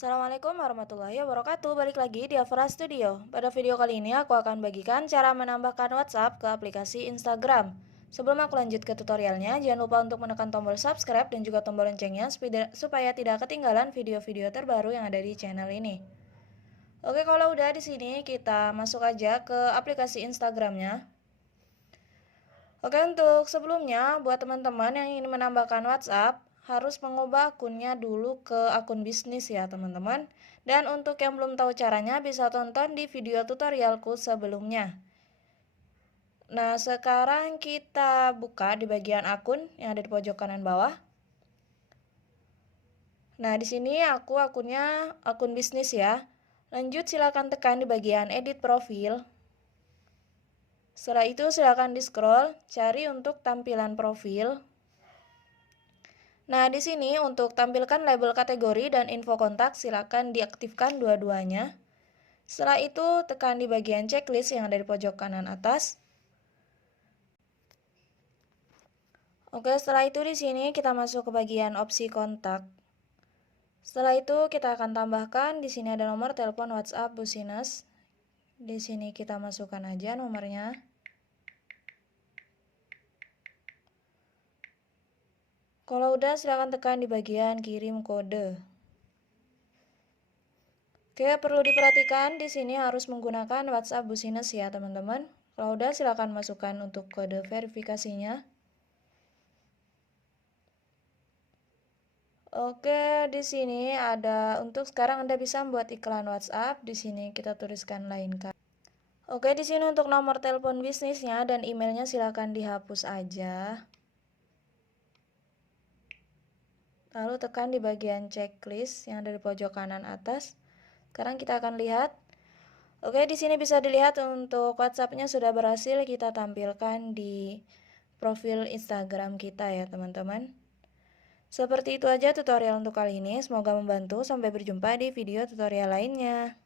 Assalamualaikum warahmatullahi wabarakatuh. Balik lagi di Avra Studio. Pada video kali ini aku akan bagikan cara menambahkan WhatsApp ke aplikasi Instagram. Sebelum aku lanjut ke tutorialnya, jangan lupa untuk menekan tombol subscribe dan juga tombol loncengnya supaya tidak ketinggalan video-video terbaru yang ada di channel ini. Oke, kalau udah di sini kita masuk aja ke aplikasi Instagramnya. Oke, untuk sebelumnya buat teman-teman yang ingin menambahkan WhatsApp harus mengubah akunnya dulu ke akun bisnis ya teman-teman. Dan untuk yang belum tahu caranya bisa tonton di video tutorialku sebelumnya. Nah, sekarang kita buka di bagian akun yang ada di pojok kanan bawah. Nah, di sini aku akunnya akun bisnis ya. Lanjut silakan tekan di bagian edit profil. Setelah itu silakan di-scroll, cari untuk tampilan profil. Nah, di sini untuk tampilkan label kategori dan info kontak, silakan diaktifkan dua-duanya. Setelah itu, tekan di bagian checklist yang ada di pojok kanan atas. Oke, setelah itu di sini kita masuk ke bagian opsi kontak. Setelah itu kita akan tambahkan di sini ada nomor telepon WhatsApp Busines. Di sini kita masukkan aja nomornya. Kalau udah silakan tekan di bagian kirim kode. Oke, perlu diperhatikan di sini harus menggunakan WhatsApp Busines ya, teman-teman. Kalau udah silakan masukkan untuk kode verifikasinya. Oke, di sini ada untuk sekarang Anda bisa membuat iklan WhatsApp. Di sini kita tuliskan lainkan. Oke, di sini untuk nomor telepon bisnisnya dan emailnya silakan dihapus aja. Lalu tekan di bagian checklist yang ada di pojok kanan atas. Sekarang kita akan lihat. Oke, di sini bisa dilihat untuk WhatsApp-nya sudah berhasil kita tampilkan di profil Instagram kita ya, teman-teman. Seperti itu aja tutorial untuk kali ini. Semoga membantu. Sampai berjumpa di video tutorial lainnya.